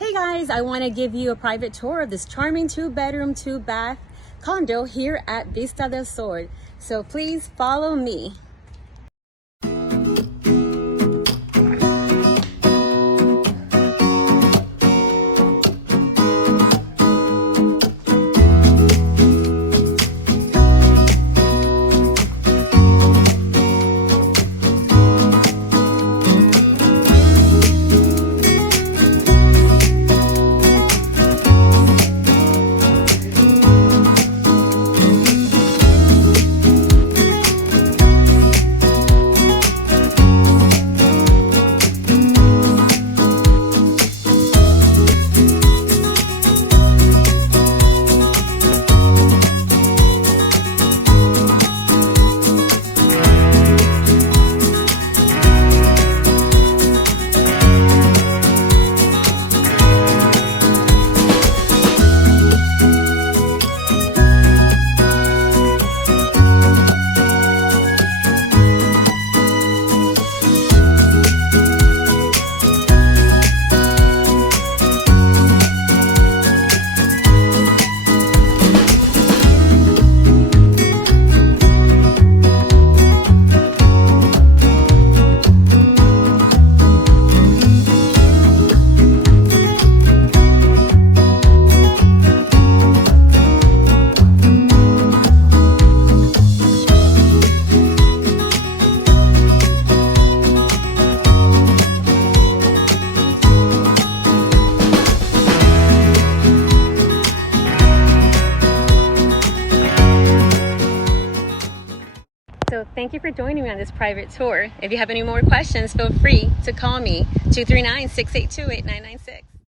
Hey guys, I want to give you a private tour of this charming 2-bedroom, 2-bath condo here at Vista del Sol. So please follow me. So thank you for joining me on this private tour. If you have any more questions, feel free to call me 239-682-8996.